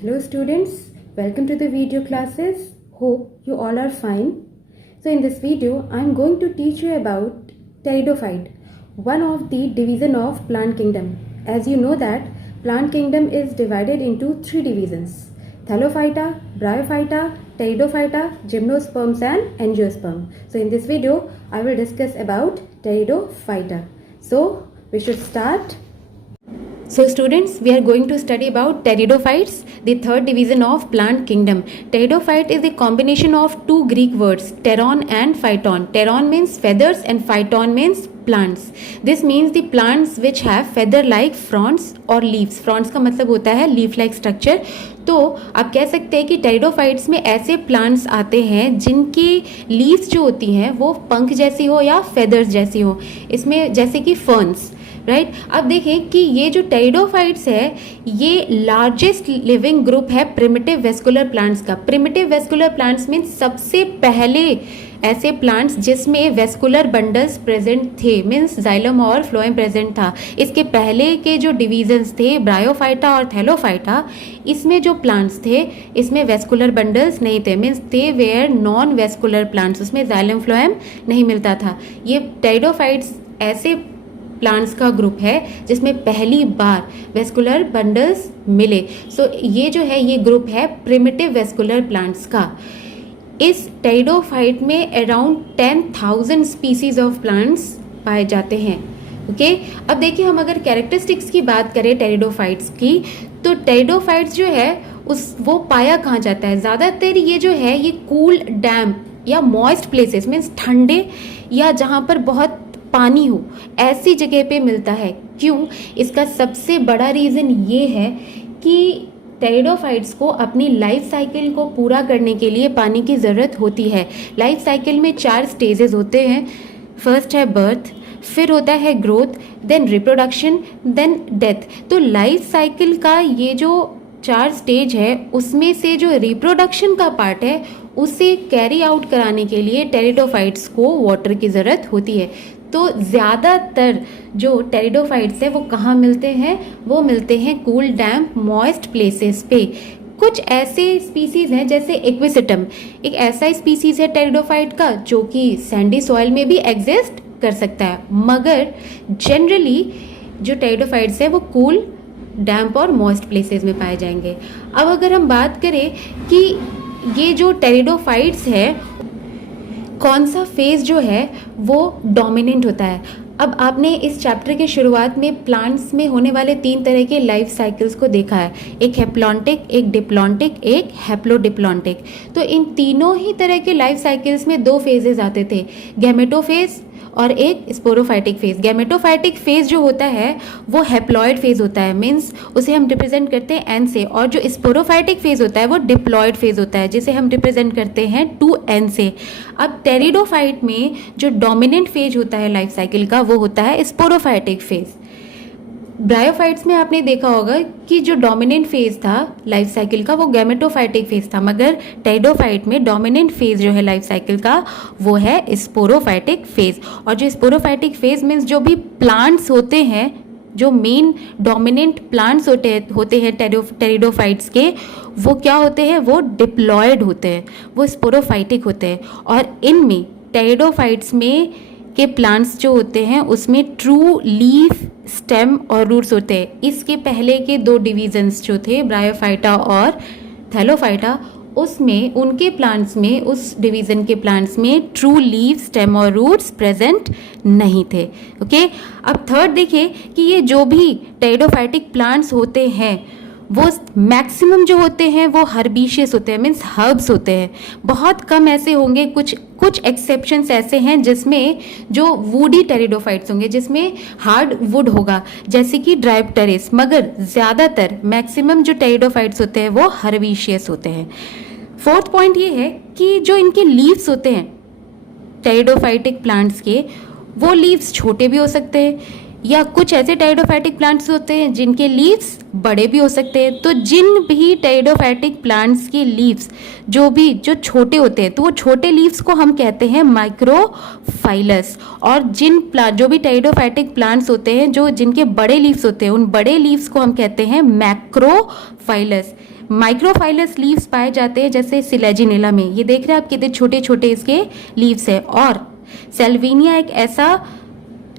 Hello students, welcome to the video classes. Hope you all are fine. So in this video, I am going to teach you about pteridophyte, one of the division of plant kingdom. As you know that plant kingdom is divided into three divisions: Thallophyta, Bryophyta, Pteridophyta, Gymnosperms and Angiosperm. So in this video, I will discuss about Pteridophyta. So we should start. So students, we are going to study about pteridophytes, the third division of plant kingdom. Pteridophyte is a combination of two Greek words, pteron and phyton. Pteron means feathers and phyton means plants. This means the plants which have feather-like fronds or leaves. Fronds का मतलब होता है leaf-like structure. तो आप कह सकते हैं कि टेरिडोफाइट्स में ऐसे प्लांट्स आते हैं जिनकी लीव्स जो होती हैं वो पंख जैसी हो या फेदर्स जैसी हो, इसमें जैसे कि फर्न्स, राइट। अब देखें कि ये जो टेरिडोफाइट्स है ये लार्जेस्ट लिविंग ग्रुप है प्रिमिटिव वेस्कुलर प्लांट्स का। प्रिमिटिव वेस्कुलर प्लांट्स मीन्स सबसे पहले ऐसे प्लांट्स जिसमें वेस्कुलर बंडल्स प्रेजेंट थे, मीन्स जाइलम और फ्लोएम प्रेजेंट था। इसके पहले के जो डिवीजन्स थे ब्रायोफाइटा और थैलोफाइटा, इसमें जो प्लांट्स थे इसमें वेस्कुलर बंडल्स नहीं थे, means they were non vascular plants, उसमें जाइलम फ्लोएम नहीं मिलता था। ये टेरिडोफाइट्स ऐसे प्लांट्स का ग्रुप है जिसमें पहली बार वेस्कुलर बंडल्स मिले। सो ये जो है ये ग्रुप है प्रिमिटिव वेस्कुलर प्लांट्स का। इस टेरिडोफाइट में अराउंड 10,000 स्पीसीज ऑफ प्लांट्स पाए जाते हैं। ओके, अब देखिए हम अगर कैरेक्टरिस्टिक्स की बात करें टेरिडोफाइट्स की, तो टेरिडोफाइट्स जो है वो पाया कहाँ जाता है? ज़्यादातर ये जो है ये कूल, डैम्प या मॉइस्ट प्लेसेस मीन्स ठंडे या जहाँ पर बहुत पानी हो ऐसी जगह पे मिलता है। क्यों? इसका सबसे बड़ा रीज़न ये है कि टेरिडोफाइट्स को अपनी लाइफ साइकिल को पूरा करने के लिए पानी की ज़रूरत होती है। लाइफ साइकिल में 4 स्टेजेस होते हैं। फर्स्ट है बर्थ, फिर होता है growth, then reproduction, then death. तो लाइफ साइकिल का ये जो 4 स्टेज है उसमें से जो रिप्रोडक्शन का पार्ट है उसे कैरी आउट कराने के लिए टेरिडोफाइट्स को वाटर की ज़रूरत होती है। तो ज़्यादातर जो टेरिडोफाइट्स है वो कहाँ मिलते हैं? वो मिलते हैं कूल, डैम्प, मॉइस्ट प्लेसेस पे। कुछ ऐसे स्पीसीज हैं जैसे एक्विसिटम, एक ऐसा स्पीसीज है टेरिडोफाइट का जो कि सैंडी सॉइल में भी एग्जिस्ट कर सकता है, मगर जनरली जो टेरिडोफाइट्स है वो कूल, डैम्प और मॉइस्ट प्लेसेस में पाए जाएंगे। अब अगर हम बात करें कि ये जो टेरिडोफाइट्स है कौन सा फेज जो है वो डोमिनेंट होता है। अब आपने इस चैप्टर के शुरुआत में प्लांट्स में होने वाले 3 तरह के लाइफ साइकिल्स को देखा है, एक हैप्लॉन्टिक, एक डिप्लॉन्टिक, एक हैप्लोडिप्लॉन्टिक। तो इन तीनों ही तरह के लाइफ साइकिल्स में 2 फेजेस आते थे, गैमेटोफेज और एक स्पोरोफाइटिक फेज। गैमेटोफाइटिक फेज जो होता है वो हैप्लॉइड फेज होता है, मीन्स उसे हम रिप्रेजेंट करते हैं एन से, और जो स्पोरोफाइटिक फेज होता है वो डिप्लॉइड फेज होता है जिसे हम रिप्रेजेंट करते हैं 2n से। अब टेरिडोफाइट में जो डोमिनेंट फेज होता है लाइफ साइकिल का वो होता है स्पोरोफाइटिक फेज। ब्रायोफाइट्स में आपने देखा होगा कि जो डोमिनेंट फेज था लाइफ साइकिल का वो गैमेटोफाइटिक फेज था, मगर टेरिडोफाइट में डोमिनेंट फेज जो है लाइफ साइकिल का वो है स्पोरोफाइटिक फेज। और जो स्पोरोफाइटिक फेज मीन्स जो भी प्लांट्स होते हैं, जो मेन डोमिनेंट प्लांट्स होते हैं टेरिडोफाइट्स के, वो क्या होते हैं? वो डिप्लॉयड होते हैं, वो स्पोरोफाइटिक होते हैं। और इनमें टेरिडोफाइट्स में के प्लांट्स जो होते हैं उसमें ट्रू लीफ, स्टेम और रूट्स होते हैं। इसके पहले के 2 डिवीजन्स जो थे ब्रायोफाइटा और थैलोफाइटा, उसमें उनके प्लांट्स में, उस डिवीज़न के प्लांट्स में ट्रू लीव, स्टेम और रूट्स प्रेजेंट नहीं थे। ओके, अब थर्ड देखिए कि ये जो भी टेरिडोफाइटिक प्लांट्स होते हैं वो मैक्सिमम जो होते हैं वो हर्बीशियस होते हैं, मीन्स हर्ब्स होते हैं। बहुत कम ऐसे होंगे, कुछ एक्सेप्शंस ऐसे हैं जिसमें जो वुडी टेरिडोफाइट्स होंगे, जिसमें हार्ड वुड होगा, जैसे कि ड्रायोप्टेरिस, मगर ज़्यादातर मैक्सिमम जो टेरिडोफाइट्स होते हैं वो हर्बीशियस होते हैं। फोर्थ पॉइंट ये है कि जो इनके लीव्स होते हैं टेरिडोफाइटिक प्लांट्स के, वो लीव्स छोटे भी हो सकते हैं, या कुछ ऐसे टेरिडोफाइटिक प्लांट्स होते हैं जिनके लीव्स बड़े भी हो सकते हैं। तो जिन भी टेरिडोफाइटिक प्लांट्स के लीव्स जो छोटे होते हैं तो वो छोटे लीव्स को हम कहते हैं माइक्रोफाइलस, और जो भी टेरिडोफाइटिक प्लांट्स होते हैं जिनके बड़े लीव्स होते हैं उन बड़े लीव्स को हम कहते हैं मैक्रोफाइलस। माइक्रोफाइलस लीव्स पाए जाते हैं जैसे सिलेजिनेला में, ये देख रहे हैं आप कितने छोटे छोटे इसके लीव्स है। और सेल्विनिया एक ऐसा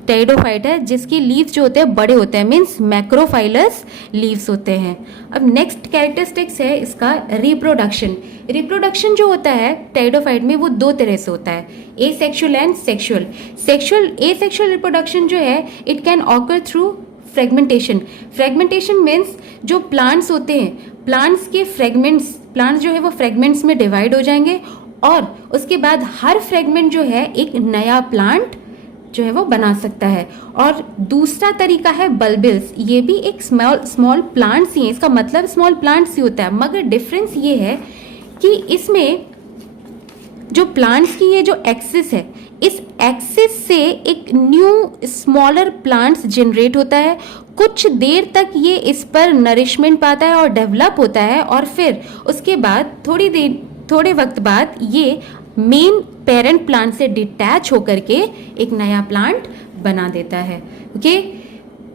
टेरिडोफाइट है जिसकी लीव्स जो होते हैं बड़े होते हैं, मीन्स मैक्रोफाइलस लीव्स होते हैं। अब नेक्स्ट कैरेक्टरिस्टिक्स है इसका रिप्रोडक्शन। रिप्रोडक्शन जो होता है टेरिडोफाइट में वो दो तरह से होता है, asexual and sexual. Asexual reproduction जो है it can occur through fragmentation. Fragmentation means जो प्लांट्स होते हैं, प्लांट्स के फ्रेगमेंट्स, प्लांट्स जो है वो फ्रेगमेंट्स में डिवाइड हो जाएंगे और उसके बाद हर फ्रेगमेंट जो है एक नया प्लांट जो है वो बना सकता है। और दूसरा तरीका है बल्बिल्स, ये भी एक स्मॉल प्लांट्स ही है, इसका मतलब स्मॉल प्लांट्स ही होता है, मगर डिफरेंस ये है कि इसमें जो प्लांट्स की ये जो एक्सिस है, इस एक्सिस से एक न्यू स्मॉलर प्लांट्स जनरेट होता है। कुछ देर तक ये इस पर नरिशमेंट पाता है और डेवलप होता है और फिर उसके बाद थोड़े वक्त बाद ये मेन पेरेंट प्लांट से डिटैच होकर के एक नया प्लांट बना देता है। ओके,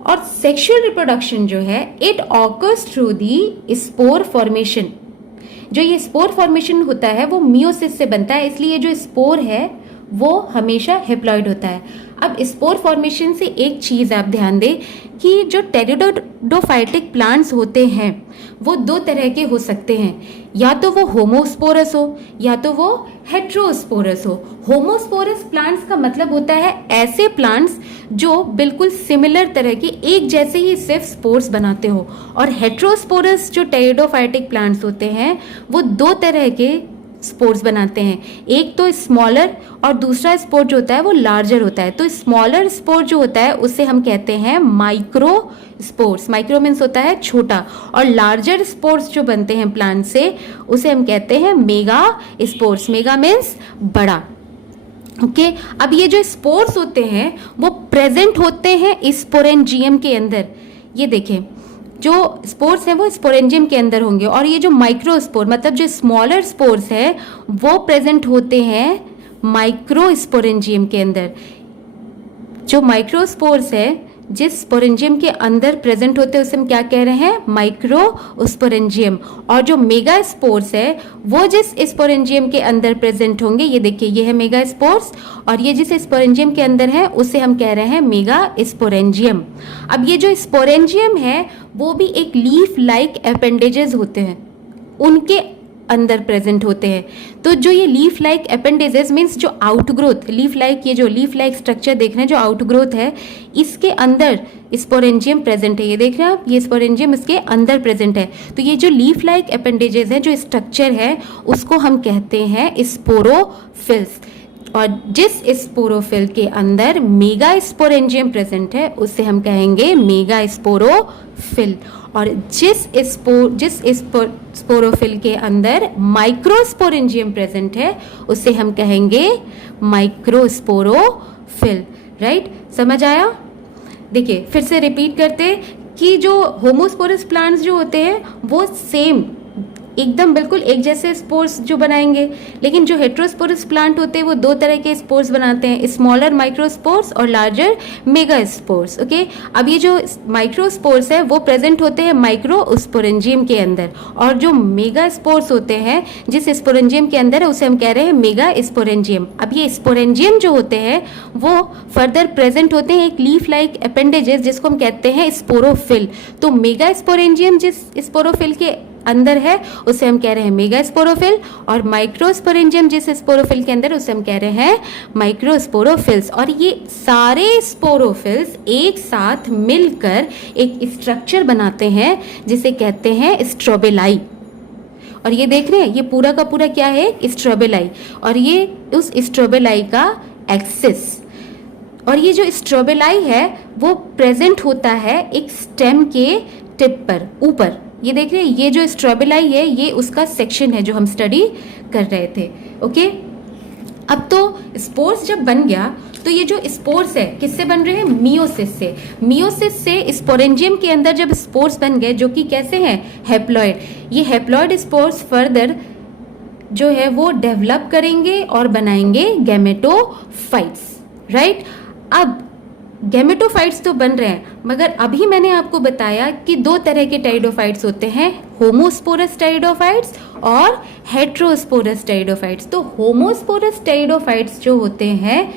और सेक्सुअल रिप्रोडक्शन जो है it occurs through the spore formation. जो ये स्पोर फॉर्मेशन होता है वो मियोसिस से बनता है, इसलिए जो स्पोर है वो हमेशा हेप्लॉइड होता है। अब स्पोर फॉर्मेशन से एक चीज आप ध्यान दें कि जो टेरिडोफाइटिक प्लांट्स होते हैं वो दो तरह के हो सकते हैं, या तो वो होमोस्पोरस हो या तो वो हेट्रोस्पोरस हो। होमोस्पोरस प्लांट्स का मतलब होता है ऐसे प्लांट्स जो बिल्कुल सिमिलर तरह के एक जैसे ही सिर्फ स्पोर्स बनाते हो, और हेट्रोस्पोरस जो टेरिडोफाइटिक प्लांट्स होते हैं वो दो तरह के स्पोर्स बनाते हैं, एक तो स्मॉलर और दूसरा स्पोर जो होता है वो लार्जर होता है। तो स्मॉलर स्पोर जो होता है उसे हम कहते हैं माइक्रो स्पोर्स, माइक्रो मीन्स होता है छोटा, और लार्जर स्पोर्स जो बनते हैं प्लांट से उसे हम कहते हैं मेगा स्पोर्स, मेगा मीन्स बड़ा। ओके, अब ये जो स्पोर्स होते हैं वो प्रेजेंट होते हैं स्पोरेंजियम के अंदर। ये देखें, जो स्पोर्स हैं वो स्पोरेंजियम के अंदर होंगे, और ये जो माइक्रोस्पोर मतलब जो स्मॉलर स्पोर्स है वो प्रेजेंट होते हैं माइक्रोस्पोरेंजियम के अंदर। जो माइक्रोस्पोर्स है जिस स्पोरेंजियम के अंदर प्रेजेंट होते हैं उसे हम क्या कह रहे हैं, माइक्रोस्पोरेंजियम। और जो मेगा स्पोर्स है वो जिस स्पोरेंजियम के अंदर प्रेजेंट होंगे, ये देखिए ये है मेगा स्पोर्स, और ये जिस स्पोरेंजियम के अंदर है उसे हम कह रहे हैं मेगा स्पोरेंजियम। अब ये जो स्पोरेंजियम है वो भी एक लीफ लाइक एपेंडेजेस होते हैं, उनके अंदर प्रेजेंट होते हैं। तो जो ये लीफ लाइक एपेंडेजेस मीन्स जो आउटग्रोथ, लीफ लाइक ये जो लीफ लाइक स्ट्रक्चर देख रहे हैं जो आउटग्रोथ है, इसके अंदर स्पोरेंजियम प्रेजेंट है। ये देख रहे हैं आप, ये स्पोरेंजियम इसके अंदर प्रेजेंट है। तो ये जो लीफ लाइक एपेंडेजेस है, जो स्ट्रक्चर है, उसको हम कहते हैं स्पोरोफिल्स। और जिस स्पोरोफिल के अंदर मेगा स्पोरेंजियम प्रेजेंट है उसे हम कहेंगे मेगा स्पोरोफिल, और जिस स्पोरोफिल के अंदर माइक्रोस्पोरेंजियम प्रेजेंट है उसे हम कहेंगे माइक्रोस्पोरोफिल। राइट, समझ आया? देखिए फिर से रिपीट करते कि जो होमोस्पोरस प्लांट्स जो होते हैं वो सेम एकदम बिल्कुल एक जैसे स्पोर्स जो बनाएंगे, लेकिन जो हेट्रोस्पोरस प्लांट होते हैं वो दो तरह के स्पोर्स बनाते हैं, स्मॉलर माइक्रोस्पोर्स और लार्जर मेगा स्पोर्स। ओके, अब ये जो माइक्रोस्पोर्स है वो प्रेजेंट होते हैं माइक्रोस्पोरेंजियम के अंदर, और जो मेगा स्पोर्स होते हैं जिस स्पोरेंजियम के अंदर है उसे हम कह रहे हैं मेगा स्पोरेंजियम। अब ये स्पोरेंजियम जो होते हैं वो फर्दर प्रेजेंट होते हैं एक लीफ लाइक एपेंडेजेस जिसको हम कहते हैं स्पोरोफिल। तो मेगा स्पोरेंजियम जिस स्पोरोफिल के अंदर है उसे हम कह रहे हैं मेगा स्पोरोफिल, और माइक्रोस्पोरेंजियम जिस स्पोरोफिल के अंदर उसे हम कह रहे हैं माइक्रोस्पोरोफिल्स। और ये सारे स्पोरोफिल्स एक साथ मिलकर एक स्ट्रक्चर बनाते हैं जिसे कहते हैं स्ट्रोबेलाई। और ये देख रहे हैं ये पूरा का पूरा क्या है, स्ट्रोबेलाई, और ये उस स्ट्रोबेलाई का एक्सिस। और ये जो स्ट्रोबेलाई है वो प्रेजेंट होता है एक स्टेम के टिप पर ऊपर। ये देख रहे हैं ये जो स्ट्रोबेलाई है ये उसका सेक्शन है जो हम स्टडी कर रहे थे। ओके, अब तो स्पोर्स जब बन गया तो ये जो स्पोर्स है किससे बन रहे हैं, मियोसिस से। मियोसिस से स्पोरेंजियम के अंदर जब स्पोर्स बन गए जो कि कैसे हैं, हैप्लॉइड, ये हैप्लॉइड स्पोर्स फर्दर जो है वो डेवलप करेंगे और बनाएंगे गैमेटोफाइट्स। राइट, अब गैमेटोफाइट्स तो बन रहे हैं, मगर अभी मैंने आपको बताया कि दो तरह के टेरिडोफाइट्स होते हैं, होमोस्पोरस टेरिडोफाइट्स और हेट्रोस्पोरस टेरिडोफाइट्स। तो होमोस्पोरस टेरिडोफाइट्स जो होते हैं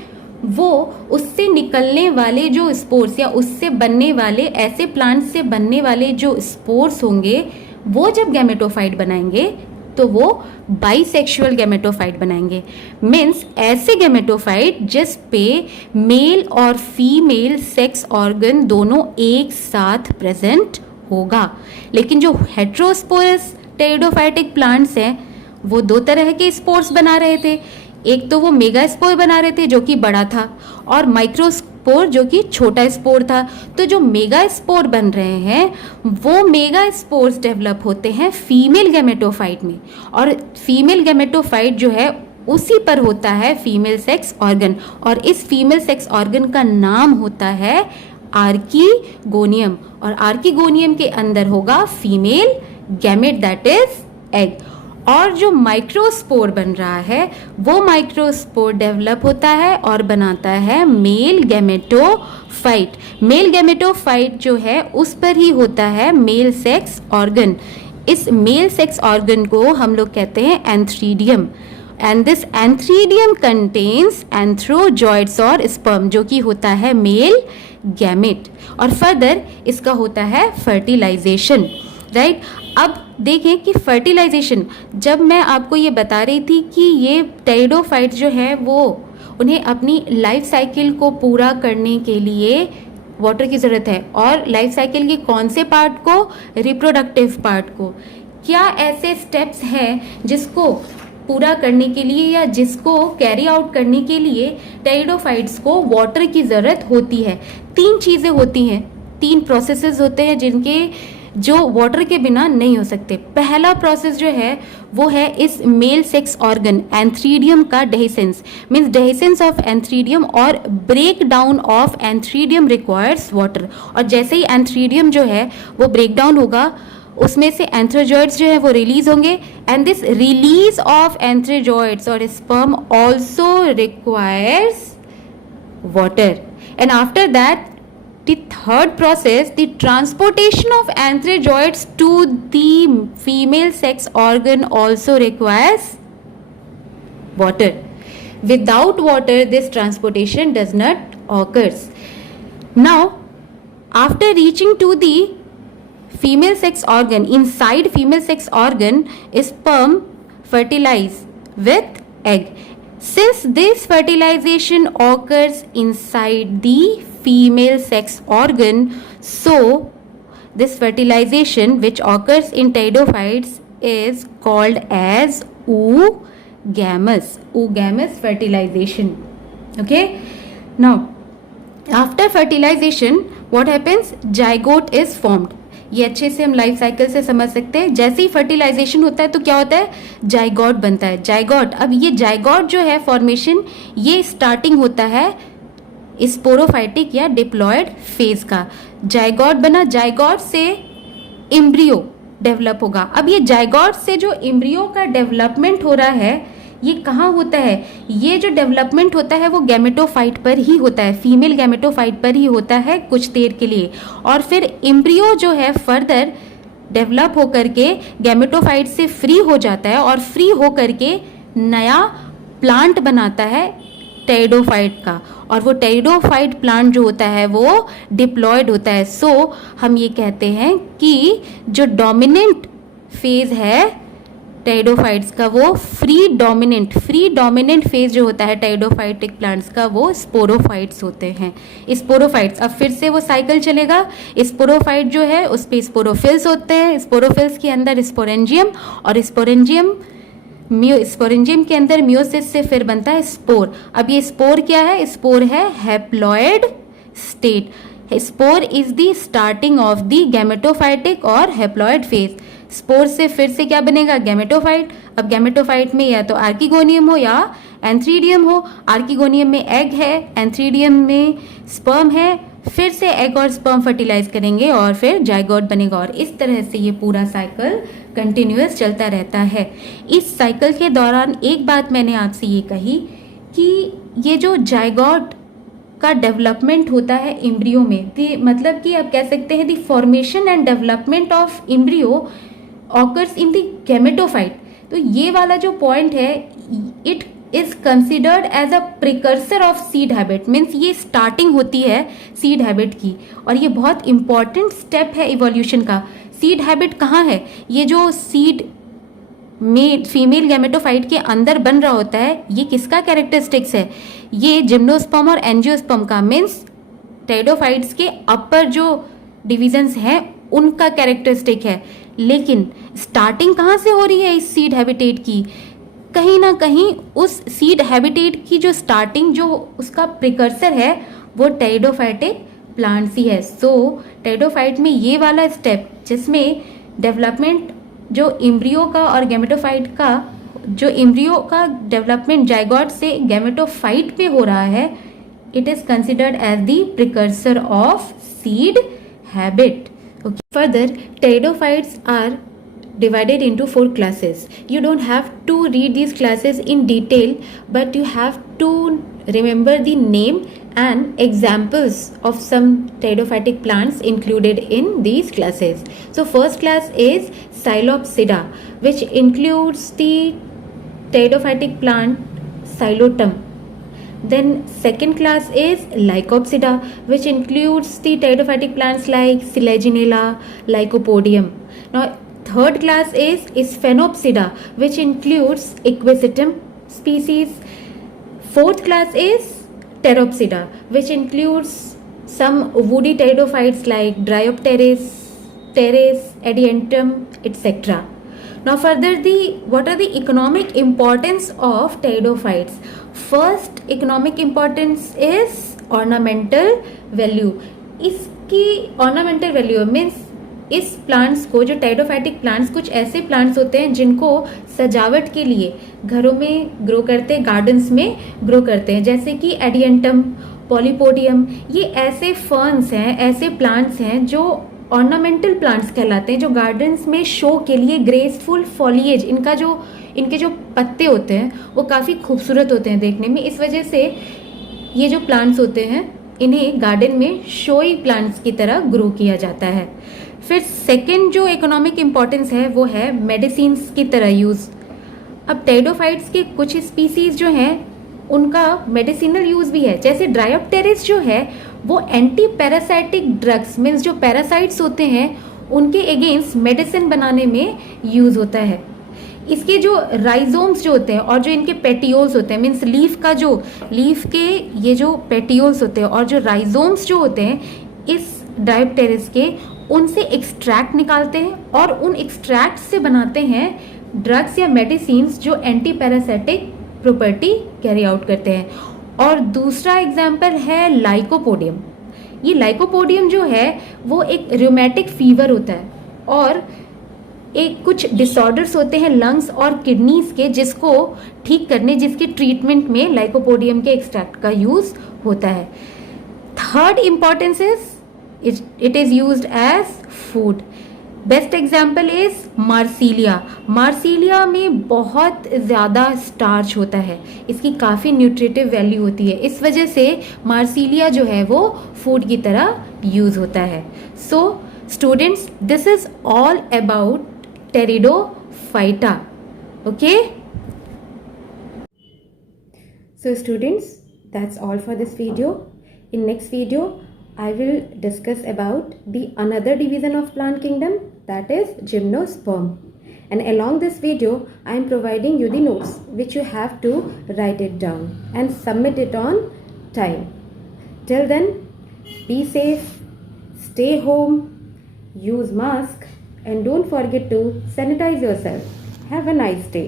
वो उससे निकलने वाले जो स्पोर्स या उससे बनने वाले, ऐसे प्लांट से बनने वाले जो स्पोर्स होंगे, वो जब गैमेटोफाइट बनाएंगे तो वो बाइसेक्सुअल गैमेटोफाइट बनाएंगे। मीन्स ऐसे गैमेटोफाइट जिस पे मेल और फीमेल सेक्स ऑर्गन दोनों एक साथ प्रेजेंट होगा। लेकिन जो हेट्रोस्पोरस टेरिडोफाइटिक प्लांट्स हैं वो दो तरह के स्पोर्स बना रहे थे। एक तो वो मेगा स्पोर बना रहे थे जो कि बड़ा था, और माइक्रोस्पोर जो कि छोटा स्पोर था। तो जो मेगा स्पोर बन रहे हैं वो मेगा स्पोर्स डेवलप होते हैं फीमेल गैमेटोफाइट में, और फीमेल गैमेटोफाइट जो है उसी पर होता है फीमेल सेक्स ऑर्गन, और इस फीमेल सेक्स ऑर्गन का नाम होता है आर्कीगोनियम, और आर्कीगोनियम के अंदर होगा female gamete that is egg. और जो माइक्रोस्पोर बन रहा है वो माइक्रोस्पोर डेवलप होता है और बनाता है मेल गैमेटोफाइट। मेल गैमेटोफाइट जो है उस पर ही होता है मेल सेक्स ऑर्गन। इस मेल सेक्स ऑर्गन को हम लोग कहते हैं antheridium, and this antheridium contains antherozoids और स्पर्म जो कि होता है मेल गैमेट, और फर्दर इसका होता है फर्टिलाइजेशन, राइट। अब देखें कि फर्टिलाइजेशन, जब मैं आपको ये बता रही थी कि ये टेरिडोफाइट्स जो है वो उन्हें अपनी लाइफ साइकिल को पूरा करने के लिए वाटर की ज़रूरत है, और लाइफ साइकिल के कौन से पार्ट को, रिप्रोडक्टिव पार्ट को। क्या ऐसे स्टेप्स हैं जिसको पूरा करने के लिए या जिसको कैरी आउट करने के लिए टेरिडोफाइट्स को वाटर की ज़रूरत होती है? तीन चीज़ें होती हैं, तीन प्रोसेसेस होते हैं जिनके जो वाटर के बिना नहीं हो सकते। पहला प्रोसेस जो है वो है इस मेल सेक्स ऑर्गन एंथ्रीडियम का dehiscence, means dehiscence of antheridium, और break down of antheridium requires water. और जैसे ही एंथ्रीडियम जो है वो ब्रेक डाउन होगा, उसमें से एंथ्रोजॉइड्स जो है वो रिलीज होंगे, and this release of antherozoids और sperm also requires water. And after that the third process, the transportation of anthrozoids to the female sex organ also requires water. Without water, this transportation does not occurs. Now, after reaching to the female sex organ, inside female sex organ, sperm fertilize with egg. Since this fertilization occurs inside the female sex organ, so this fertilization which occurs in pteridophytes is called as oogamous fertilization. Okay, now after fertilization what happens? Zygote is formed. ये अच्छे से हम life cycle से समझ सकते हैं। जैसे ही fertilisation होता है तो क्या होता है? जाइगोट बनता है। जाइगोट, अब ये जाइगोट जो है फॉर्मेशन, ये स्टार्टिंग होता है स्पोरोफाइटिक या डिप्लॉयड फेज का। जाइगोट बना, जाइगोट से एम्ब्रियो डेवलप होगा। अब ये जाइगोट से जो एम्ब्रियो का डेवलपमेंट हो रहा है ये कहाँ होता है? ये जो डेवलपमेंट होता है वो गैमेटोफाइट पर ही होता है, फीमेल गैमेटोफाइट पर ही होता है कुछ देर के लिए, और फिर एम्ब्रियो जो है फर्दर डेवलप होकर के गैमेटोफाइट से फ्री हो जाता है, और फ्री होकर के नया प्लांट बनाता है टेरिडोफाइट का, और वो टेरिडोफाइट प्लांट जो होता है वो डिप्लॉयड होता है। सो हम ये कहते हैं कि जो डोमिनेंट फेज है टेरिडोफाइट्स का वो फ्री डोमिनेंट फेज जो होता है टेरिडोफाइटिक प्लांट्स का वो स्पोरोफाइट्स होते हैं। स्पोरोफाइट्स, अब फिर से वो साइकिल चलेगा। स्पोरोफाइट जो है उस पे स्पोरोफिल्स होते हैं, स्पोरोफिल्स के अंदर स्पोरेंजियम, और स्पोरेंजियम के अंदर मियोसिस से फिर बनता है स्पोर। अब ये स्पोर क्या है? स्पोर है haploid state. Spore is the starting of the gametophytic और हैप्लॉयड फेज। स्पोर से फिर से क्या बनेगा? गैमेटोफाइट। अब गैमेटोफाइट में या तो आर्कीगोनियम हो या एंथ्रीडियम हो। आर्कीगोनियम में एग है, एंथ्रीडियम में स्पर्म है, फिर से एग और स्पर्म फर्टिलाइज करेंगे और फिर जाइगोट बनेगा, और इस तरह से ये पूरा साइकिल कंटिन्यूअस चलता रहता है। इस साइकिल के दौरान एक बात मैंने आपसे ये कही कि ये जो जाइगोट का डेवलपमेंट होता है एम्ब्रियो में। मतलब कि आप कह सकते हैं the formation and development of embryo occurs in the gametophyte. तो ये वाला जो पॉइंट है, it is considered as a precursor of seed habit, means ये स्टार्टिंग होती है सीड हैबिट की, और ये बहुत इंपॉर्टेंट स्टेप है इवोल्यूशन का। सीड हैबिट कहाँ है? ये जो सीड में फीमेल गैमेटोफाइट के अंदर बन रहा होता है, ये किसका कैरेक्टरिस्टिक्स है? ये जिम्नोस्पर्म और एंजियोस्पर्म का, मीन्स टेरिडोफाइट्स के अपर जो डिविजन्स हैं उनका कैरेक्टरिस्टिक है। लेकिन स्टार्टिंग कहाँ से हो रही है इस सीड हैबिटेट की? कहीं ना कहीं उस सीड हैबिटेट की जो स्टार्टिंग, जो उसका प्रिकर्सर है, वो टेरिडोफाइटिक प्लांट्स ही है। सो टेरिडोफाइट में ये वाला स्टेप जिसमें डेवलपमेंट जो एम्ब्रियो का और गैमेटोफाइट का, जो एम्ब्रियो का डेवलपमेंट जाइगोट से गैमेटोफाइट पे हो रहा है, it is considered as the precursor of seed habit. Okay. Further, pteridophytes are divided into 4 classes. You don't have to read these classes in detail, but you have to remember the name and examples of some pteridophytic plants included in these classes. So first class is Psilopsida, which includes the pteridophytic plant Psilotum. Then second class is Lycopsida, which includes the pteridophytic plants like Selaginella, Lycopodium. Now third class is Sphenopsida, which includes Equisetum species. Fourth class is Pteropsida, which includes some woody pteridophytes like Dryopteris, Pteris, Adiantum, etc. Now further, what are the economic importance of pteridophytes? First economic importance is ornamental value. इसकी ornamental value means इस plants को, जो टेरिडोफाइटिक plants, कुछ ऐसे plants होते हैं जिनको सजावट के लिए घरों में ग्रो करते हैं, गार्डन्स में ग्रो करते हैं, जैसे कि एडियंटम, पॉलीपोडियम। ये ऐसे फर्न्स हैं, ऐसे प्लांट्स हैं जो ऑर्नामेंटल प्लांट्स कहलाते हैं, जो गार्डन्स में शो के लिए ग्रेसफुल फॉलिएज, इनके जो पत्ते होते हैं वो काफ़ी खूबसूरत होते हैं देखने में। इस वजह से ये जो प्लांट्स होते हैं इन्हें गार्डन में शोई प्लांट्स की तरह ग्रो किया जाता है। फिर सेकंड जो इकोनॉमिक इम्पोर्टेंस है वो है मेडिसिन्स की तरह यूज़। अब टेरिडोफाइट्स के कुछ स्पीसीज जो हैं उनका मेडिसिनल यूज़ भी है, जैसे ड्रायोप्टेरिस जो है वो एंटी पैरासाइटिक ड्रग्स, मीन्स जो पैरासाइट्स होते हैं उनके अगेंस्ट मेडिसिन बनाने में यूज़ होता है। इसके जो राइजोम्स जो होते हैं और जो इनके पेटियोल्स होते हैं, मीन्स लीफ के ये जो पेटियोल्स होते हैं और जो राइजोम्स जो होते हैं इस ड्रायोप्टेरिस के, उनसे एक्सट्रैक्ट निकालते हैं और उन एक्सट्रैक्ट से बनाते हैं ड्रग्स या मेडिसिन्स जो anti parasitic property carry out करते हैं। और दूसरा एग्जाम्पल है लाइकोपोडियम। ये लाइकोपोडियम जो है वो एक रूमेटिक फीवर होता है और एक कुछ डिसऑर्डर्स होते हैं लंग्स और किडनीज के, जिसको ठीक करने, जिसके ट्रीटमेंट में लाइकोपोडियम के एक्सट्रैक्ट का यूज होता है। Third importance is it is used as food. Best example is Marsilea. Marsilea में बहुत ज़्यादा स्टार्च होता है, इसकी काफ़ी न्यूट्रिटिव वैल्यू होती है, इस वजह से मार्सिलिया जो है वो फूड की तरह यूज़ होता है। So students, this is all about Pteridophyta. Okay? So students, that's all for this video. In next video, I will discuss about the another division of plant kingdom, that is gymnosperm. And along this video, I am providing you the notes which you have to write it down and submit it on time. Till then, be safe, stay home, use mask, and don't forget to sanitize yourself. Have a nice day.